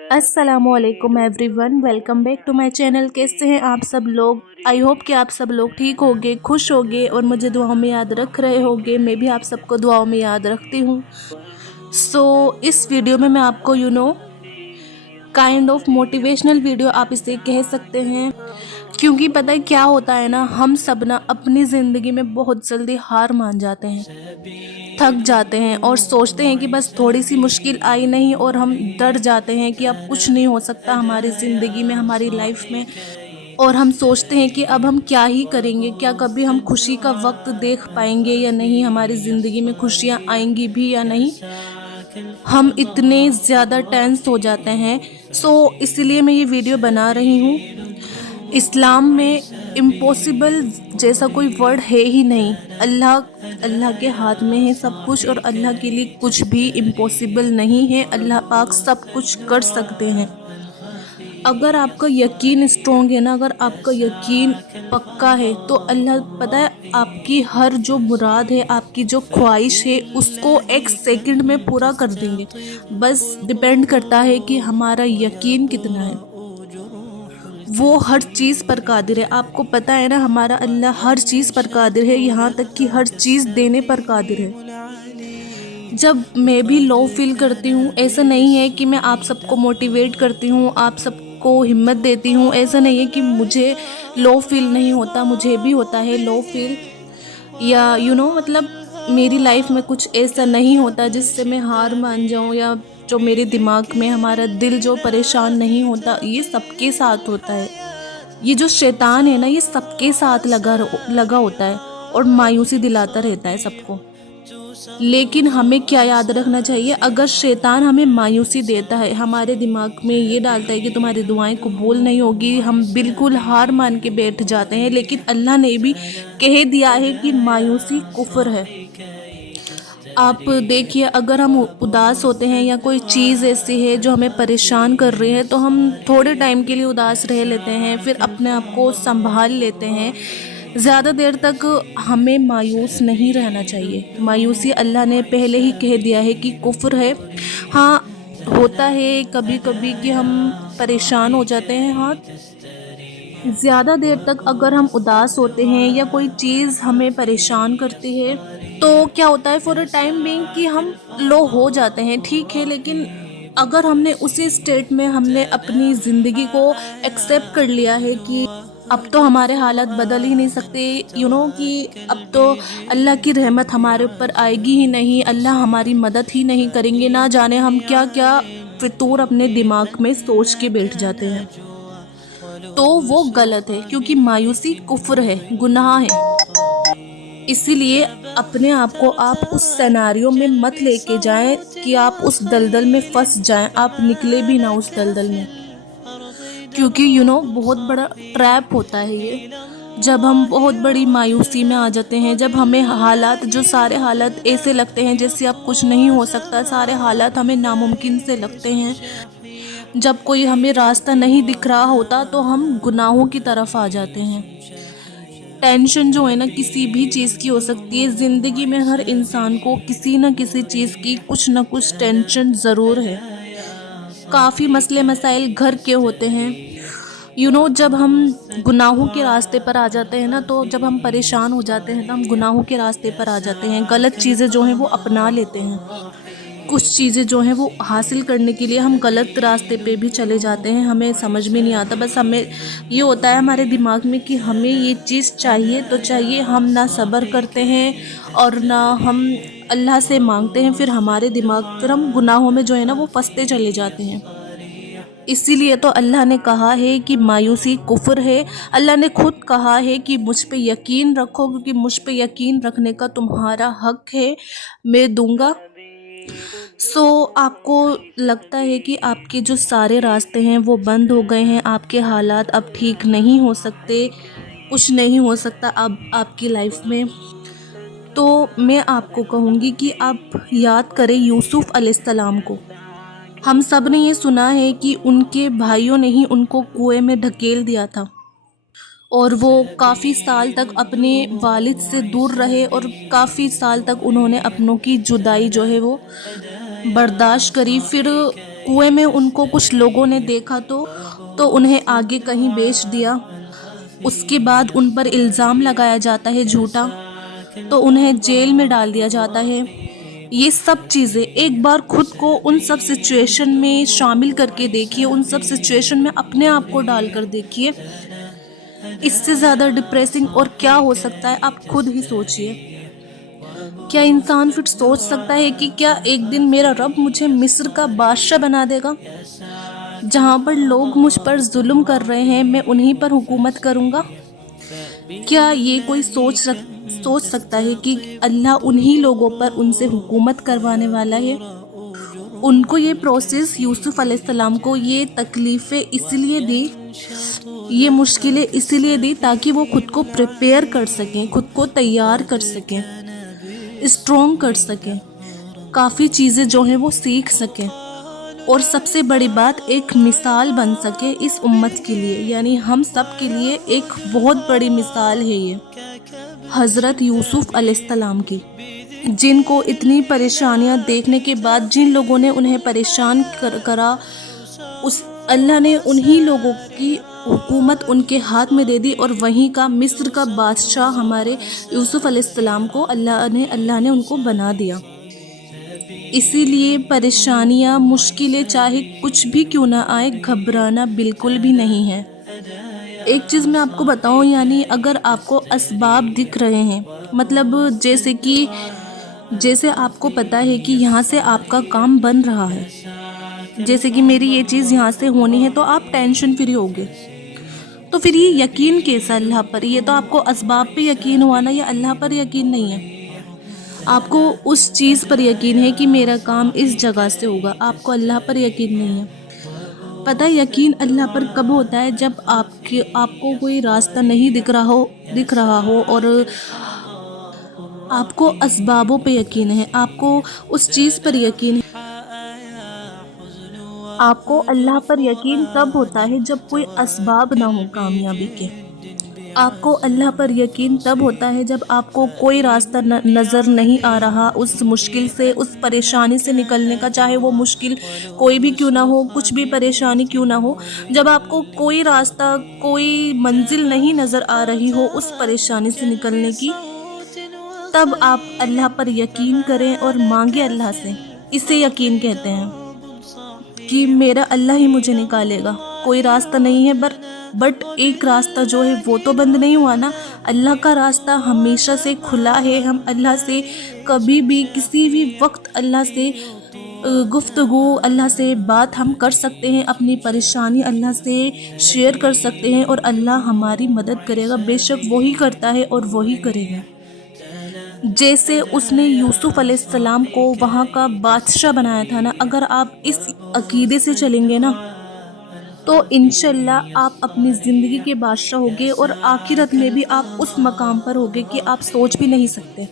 अस्सलाम वालेकुम everyone, welcome back to my channel. कैसे हैं आप सब लोग? आई होप कि आप सब लोग ठीक होगे, खुश होगे और मुझे दुआओं में याद रख रहे होगे। मैं भी आप सबको दुआओं में याद रखती हूँ। इस वीडियो में मैं आपको काइंड ऑफ मोटिवेशनल वीडियो आप इसे कह सकते हैं, क्योंकि पता है क्या होता है ना, हम सब ना अपनी ज़िंदगी में बहुत जल्दी हार मान जाते हैं, थक जाते हैं और सोचते हैं कि बस थोड़ी सी मुश्किल आई नहीं और हम डर जाते हैं कि अब कुछ नहीं हो सकता हमारी ज़िंदगी में, हमारी लाइफ में। और हम सोचते हैं कि अब हम क्या ही करेंगे, क्या कभी हम खुशी का वक्त देख पाएंगे या नहीं, हमारी ज़िंदगी में खुशियाँ आएंगी भी या नहीं। हम इतने ज़्यादा टेंस हो जाते हैं। इसलिए मैं ये वीडियो बना रही हूँ। इस्लाम में इम्पॉसिबल जैसा कोई वर्ड है ही नहीं। अल्लाह के हाथ में है सब कुछ और अल्लाह के लिए कुछ भी इम्पॉसिबल नहीं है। अल्लाह पाक सब कुछ कर सकते हैं। अगर आपका यकीन स्ट्रॉन्ग है ना, अगर आपका यकीन पक्का है तो अल्लाह पता है आपकी हर जो मुराद है, आपकी जो ख्वाहिश है, उसको एक सेकंड में पूरा कर देंगे। बस डिपेंड करता है कि हमारा यकीन कितना है। वो हर चीज़ पर कादिर है। आपको पता है ना, हमारा अल्लाह हर चीज़ पर कादिर है, यहाँ तक कि हर चीज़ देने पर कादिर है। जब मैं भी लो फील करती हूँ, ऐसा नहीं है कि मैं आप सबको मोटिवेट करती हूँ, आप सबको हिम्मत देती हूँ, ऐसा नहीं है कि मुझे लो फील नहीं होता, मुझे भी होता है लो फील। या मतलब मेरी लाइफ में कुछ ऐसा नहीं होता जिससे मैं हार मान जाऊँ, या जो मेरे दिमाग में, हमारा दिल जो परेशान नहीं होता। ये सबके साथ होता है। ये जो शैतान है ना, ये सबके साथ लगा होता है और मायूसी दिलाता रहता है सबको। लेकिन हमें क्या याद रखना चाहिए, अगर शैतान हमें मायूसी देता है, हमारे दिमाग में ये डालता है कि तुम्हारी दुआएं कबूल नहीं होगी, हम बिल्कुल हार मान के बैठ जाते हैं। लेकिन अल्लाह ने भी कह दिया है कि मायूसी कुफ्र है। आप देखिए, अगर हम उदास होते हैं या कोई चीज़ ऐसी है जो हमें परेशान कर रही है, तो हम थोड़े टाइम के लिए उदास रह लेते हैं, फिर अपने आप को संभाल लेते हैं। ज़्यादा देर तक हमें मायूस नहीं रहना चाहिए। मायूसी अल्लाह ने पहले ही कह दिया है कि कुफ्र है। हाँ, होता है कभी कभी कि हम परेशान हो जाते हैं। हाँ, ज़्यादा देर तक अगर हम उदास होते हैं या कोई चीज़ हमें परेशान करती है, तो क्या होता है, फॉर अ टाइम बीइंग कि हम लो हो जाते हैं, ठीक है। लेकिन अगर हमने उसी स्टेट में हमने अपनी ज़िंदगी को एक्सेप्ट कर लिया है कि अब तो हमारे हालात बदल ही नहीं सकते, कि अब तो अल्लाह की रहमत हमारे ऊपर आएगी ही नहीं, अल्लाह हमारी मदद ही नहीं करेंगे, ना जाने हम क्या क्या फितूर अपने दिमाग में सोच के बैठ जाते हैं, तो वो गलत है, क्योंकि मायूसी कुफ्र है, गुनाह है। इसीलिए अपने आप को आप उस सिनेरियो में मत लेके जाएं कि आप उस दलदल में फंस जाएं, आप निकले भी ना उस दलदल में, क्योंकि बहुत बड़ा ट्रैप होता है ये। जब हम बहुत बड़ी मायूसी में आ जाते हैं, जब हमें हालात, जो सारे हालात ऐसे लगते हैं जैसे अब कुछ नहीं हो सकता, सारे हालात हमें नामुमकिन से लगते हैं, जब कोई हमें रास्ता नहीं दिख रहा होता, तो हम गुनाहों की तरफ आ जाते हैं। टेंशन जो है ना, किसी भी चीज़ की हो सकती है ज़िंदगी में। हर इंसान को किसी न किसी चीज़ की कुछ न कुछ टेंशन ज़रूर है। काफ़ी मसले मसाइल घर के होते हैं। जब हम गुनाहों के रास्ते पर आ जाते हैं ना, तो जब हम परेशान हो जाते हैं तो हम गुनाहों के रास्ते पर आ जाते हैं, गलत चीज़ें जो हैं वो अपना लेते हैं। कुछ चीज़ें जो हैं वो हासिल करने के लिए हम गलत रास्ते पे भी चले जाते हैं, हमें समझ में नहीं आता। बस हमें ये होता है हमारे दिमाग में कि हमें ये चीज़ चाहिए तो चाहिए, हम ना सब्र करते हैं और ना हम अल्लाह से मांगते हैं। फिर हम गुनाहों में जो है ना वो फंसते चले जाते हैं। इसीलिए तो अल्लाह ने कहा है कि मायूसी कुफ्र है। अल्लाह ने खुद कहा है कि मुझ पे यकीन रखो, क्योंकि मुझ पे यकीन रखने का तुम्हारा हक है, मैं दूंगा। आपको लगता है कि आपके जो सारे रास्ते हैं वो बंद हो गए हैं, आपके हालात अब ठीक नहीं हो सकते, कुछ नहीं हो सकता अब आपकी लाइफ में, तो मैं आपको कहूँगी कि आप याद करें यूसुफ अलैहिस्सलाम को। हम सब ने ये सुना है कि उनके भाइयों ने ही उनको कुएं में ढकेल दिया था, और वो काफ़ी साल तक अपने वालिद से दूर रहे, और काफ़ी साल तक उन्होंने अपनों की जुदाई जो है वो बर्दाश्त करी। फिर कुएं में उनको कुछ लोगों ने देखा तो उन्हें आगे कहीं बेच दिया। उसके बाद उन पर इल्ज़ाम लगाया जाता है झूठा, तो उन्हें जेल में डाल दिया जाता है। ये सब चीज़ें एक बार खुद को उन सब सिचुएशन में शामिल करके देखिए, उन सब सिचुएशन में अपने आप को डाल कर देखिए। इससे ज़्यादा डिप्रेसिंग और क्या हो सकता है, आप खुद ही सोचिए। क्या इंसान फिर सोच सकता है कि क्या एक दिन मेरा रब मुझे मिस्र का बादशाह बना देगा? जहाँ पर लोग मुझ पर जुल्म कर रहे हैं, मैं उन्हीं पर हुकूमत करूँगा? क्या ये कोई सोच सकता है कि अल्लाह उन्हीं लोगों पर उनसे हुकूमत करवाने वाला है? उनको ये प्रोसेस, यूसुफ अलैहिस्सलाम को ये तकलीफ़ें इसलिए दी, ये मुश्किलें इसीलिए दी ताकि वो खुद को प्रिपेयर कर सकें, खुद को तैयार कर सकें, स्ट्रॉन्ग कर सकें, काफ़ी चीज़ें जो हैं वो सीख सकें, और सबसे बड़ी बात एक मिसाल बन सके इस उम्मत के लिए, यानी हम सब के लिए एक बहुत बड़ी मिसाल है ये हज़रत यूसुफ अलैहिस्सलाम की, जिनको इतनी परेशानियां देखने के बाद, जिन लोगों ने उन्हें परेशान करा, उस अल्लाह ने उन्हीं लोगों की हुकूमत उनके हाथ में दे दी, और वहीं का मिस्र का बादशाह हमारे यूसुफ अलैहिस्सलाम को अल्लाह ने उनको बना दिया। इसीलिए परेशानियां, मुश्किलें चाहे कुछ भी क्यों ना आए, घबराना बिल्कुल भी नहीं है। एक चीज़ मैं आपको बताऊं, यानी अगर आपको असबाब दिख रहे हैं, मतलब जैसे आपको पता है कि यहाँ से आपका काम बन रहा है, जैसे कि मेरी ये चीज़ यहाँ से होनी है, तो आप टेंशन फ्री होगे। तो फिर ये यकीन कैसा अल्लाह पर? ये तो आपको असबाब पे यकीन हुआ ना, ये अल्लाह पर यकीन नहीं है। आपको उस चीज़ पर यकीन है कि मेरा काम इस जगह से होगा, आपको अल्लाह पर यकीन नहीं है। पता है यकीन अल्लाह पर कब होता है? जब आपको कोई रास्ता नहीं दिख रहा हो और आपको असबाबों पे यकीन है, आपको उस चीज़ पर यकीन है। आपको अल्लाह पर यकीन तब होता है जब कोई असबाब ना हो कामयाबी के। आपको अल्लाह पर यकीन तब होता है जब आपको कोई रास्ता नज़र नहीं आ रहा, उस मुश्किल से, उस परेशानी से निकलने का, चाहे वो मुश्किल कोई भी क्यों ना हो, कुछ भी परेशानी क्यों ना हो, जब आपको कोई रास्ता, कोई मंजिल नहीं नज़र आ रही हो उस परेशानी से निकलने की, तब आप अल्लाह पर यकीन करें और मांगे अल्लाह से। इसे यकीन कहते हैं कि मेरा अल्लाह ही मुझे निकालेगा। कोई रास्ता नहीं है बट एक रास्ता जो है वो तो बंद नहीं हुआ ना। अल्लाह का रास्ता हमेशा से खुला है। हम अल्लाह से कभी भी, किसी भी वक्त अल्लाह से गुफ्तगू, अल्लाह से बात हम कर सकते हैं, अपनी परेशानी अल्लाह से शेयर कर सकते हैं, और अल्लाह हमारी मदद करेगा। बेशक वही करता है और वही करेगा। जैसे उसने यूसुफ अलैहिस्सलाम को वहाँ का बादशाह बनाया था ना, अगर आप इस अकीदे से चलेंगे ना, तो इंशाल्लाह आप अपनी ज़िंदगी के बादशाह होगे, और आखिरत में भी आप उस मकाम पर होगे कि आप सोच भी नहीं सकते।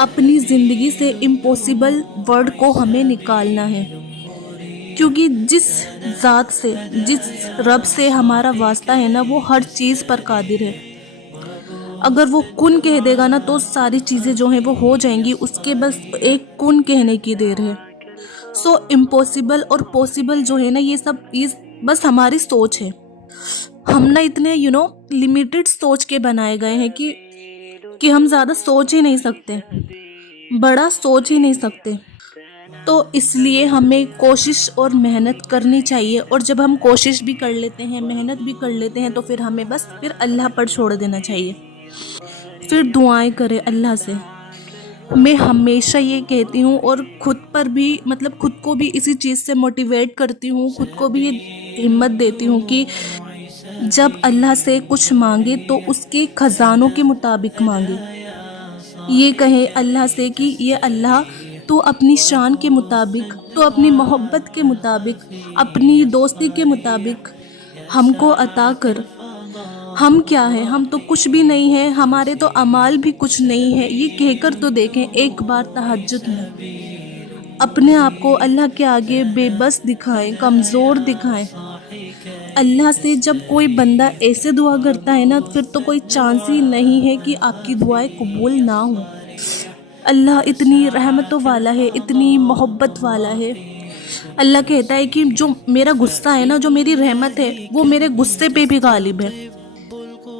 अपनी ज़िंदगी से इम्पॉसिबल वर्ड को हमें निकालना है, क्योंकि जिस ज़ात से, जिस रब से हमारा वास्ता है ना, वो हर चीज़ पर कादिर है। अगर वो कुन कह देगा ना, तो सारी चीज़ें जो हैं वो हो जाएंगी। उसके बस एक कुन कहने की देर है। सो इम्पॉसिबल और पॉसिबल जो है ना, ये सब बस हमारी सोच है। हम ना इतने लिमिटेड सोच के बनाए गए हैं कि हम ज़्यादा सोच ही नहीं सकते, बड़ा सोच ही नहीं सकते। तो इसलिए हमें कोशिश और मेहनत करनी चाहिए, और जब हम कोशिश भी कर लेते हैं, मेहनत भी कर लेते हैं, तो फिर हमें बस फिर अल्लाह पर छोड़ देना चाहिए। फिर दुआएं करें अल्लाह से। मैं हमेशा ये कहती हूँ, और खुद पर भी, मतलब खुद को भी इसी चीज़ से मोटिवेट करती हूँ, खुद को भी ये हिम्मत देती हूँ कि जब अल्लाह से कुछ मांगे तो उसके ख़जानों के मुताबिक मांगे। ये कहें अल्लाह से कि ये अल्लाह, तो अपनी शान के मुताबिक, तो अपनी मोहब्बत के मुताबिक, अपनी दोस्ती के मुताबिक हमको अता कर। हम क्या है? हम तो कुछ भी नहीं है, हमारे तो अमाल भी कुछ नहीं है। ये कहकर तो देखें एक बार तहज्जुद में। अपने आप को अल्लाह के आगे बेबस दिखाएं, कमज़ोर दिखाएं। अल्लाह से जब कोई बंदा ऐसे दुआ करता है ना, फिर तो कोई चांस ही नहीं है कि आपकी दुआएं कबूल ना हो। अल्लाह इतनी रहमतों वाला है, इतनी मोहब्बत वाला है। اللہ कहता ہے کہ جو میرا غصہ ہے نا, جو میری رحمت ہے, وہ میرے غصے پہ بھی غالب ہے.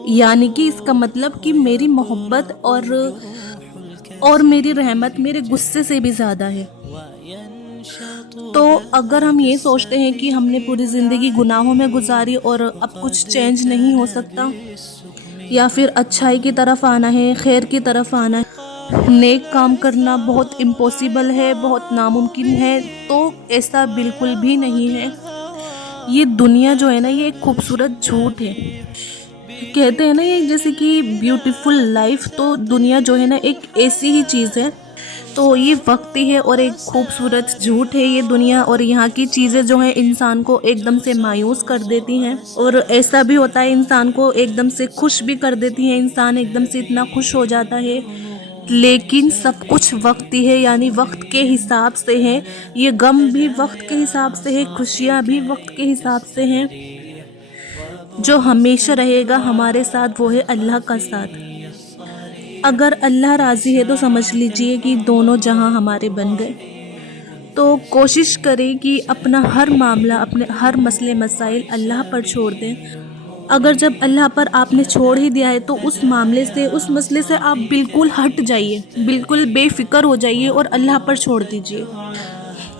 یعنی کہ اس کا مطلب کہ میری محبت اور میری رحمت میرے غصے سے بھی زیادہ ہے. تو اگر ہم یہ سوچتے ہیں کہ ہم نے پوری زندگی گناہوں میں گزاری اور اب کچھ چینج نہیں ہو سکتا, یا پھر اچھائی کی طرف آنا ہے, خیر کی طرف آنا ہے, نیک کام کرنا بہت امپوسیبل ہے, بہت ناممکن ہے, تو ایسا بالکل بھی نہیں ہے. یہ دنیا جو ہے نا, یہ ایک خوبصورت جھوٹ ہے. کہتے ہیں نا یہ جیسے کہ بیوٹیفل لائف, تو دنیا جو ہے نا ایک ایسی ہی چیز ہے. تو یہ وقتی ہے اور ایک خوبصورت جھوٹ ہے یہ دنیا, اور یہاں کی چیزیں جو ہیں انسان کو ایک دم سے مایوس کر دیتی ہیں, اور ایسا بھی ہوتا ہے انسان کو ایک دم سے خوش بھی کر دیتی ہیں. انسان ایک دم سے اتنا خوش ہو جاتا ہے, لیکن سب کچھ وقتی ہے, یعنی وقت کے حساب سے ہے. یہ غم بھی وقت کے حساب سے ہے, خوشیاں بھی وقت کے حساب سے ہیں. جو ہمیشہ رہے گا ہمارے ساتھ وہ ہے اللہ کا ساتھ. اگر اللہ راضی ہے تو سمجھ لیجئے کہ دونوں جہاں ہمارے بن گئے. تو کوشش کریں کہ اپنا ہر معاملہ, اپنے ہر مسئلے مسائل اللہ پر چھوڑ دیں. اگر جب اللہ پر آپ نے چھوڑ ہی دیا ہے تو اس معاملے سے, اس مسئلے سے آپ بالکل ہٹ جائیے, بالکل بے فکر ہو جائیے اور اللہ پر چھوڑ دیجئے.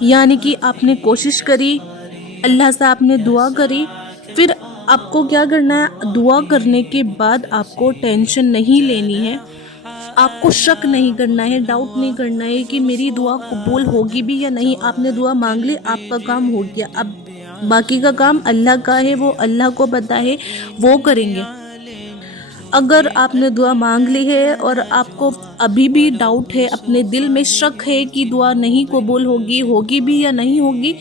یعنی کہ آپ نے کوشش کری, اللہ سے آپ نے دعا کری, پھر آپ کو کیا کرنا ہے, دعا کرنے کے بعد آپ کو ٹینشن نہیں لینی ہے, آپ کو شک نہیں کرنا ہے, ڈاؤٹ نہیں کرنا ہے کہ میری دعا قبول ہوگی بھی یا نہیں. آپ نے دعا مانگ لی, آپ کا کام ہو گیا. اب باقی کا کام اللہ کا ہے, وہ اللہ کو پتہ ہے, وہ کریں گے. اگر آپ نے دعا مانگ لی ہے اور آپ کو ابھی بھی ڈاؤٹ ہے, اپنے دل میں شک ہے کہ دعا نہیں قبول ہوگی بھی یا نہیں ہوگی,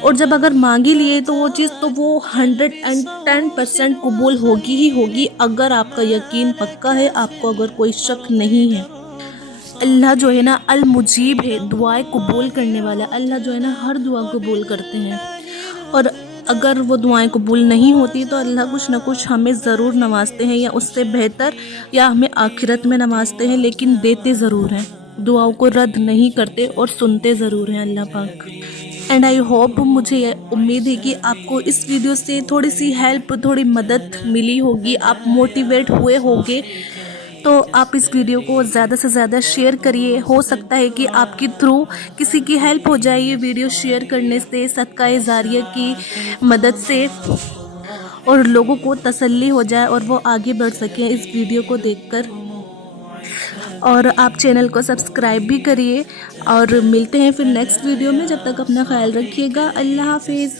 اور جب اگر مانگی لیے تو وہ چیز, تو وہ 110% قبول ہوگی ہی ہوگی. اگر آپ کا یقین پکا ہے, آپ کو اگر کوئی شک نہیں ہے. اللہ جو ہے نا المجیب ہے, دعائیں قبول کرنے والا. اللہ جو ہے نا ہر دعا قبول کرتے ہیں, اور اگر وہ دعائیں قبول نہیں ہوتی تو اللہ کچھ نہ کچھ ہمیں ضرور نوازتے ہیں, یا اس سے بہتر, یا ہمیں آخرت میں نوازتے ہیں, لیکن دیتے ضرور ہیں. دعاؤں کو رد نہیں کرتے اور سنتے ضرور ہیں اللہ پاک. اینڈ آئی ہوپ, مجھے یہ امید ہے کہ آپ کو اس ویڈیو سے تھوڑی سی ہیلپ, تھوڑی مدد ملی ہوگی, آپ موٹیویٹ ہوئے ہوگے. تو آپ اس ویڈیو کو زیادہ سے زیادہ شیئر کریے. ہو سکتا ہے کہ آپ کے تھرو کسی کی ہیلپ ہو جائے یہ ویڈیو شیئر کرنے سے, صدقہ جاریہ کی مدد سے, اور لوگوں کو تسلی ہو جائے اور وہ آگے بڑھ سکیں اس ویڈیو کو دیکھ کر. اور آپ چینل کو سبسکرائب بھی کریے, اور ملتے ہیں پھر نیکسٹ ویڈیو میں. جب تک اپنا خیال رکھیے گا. اللہ حافظ.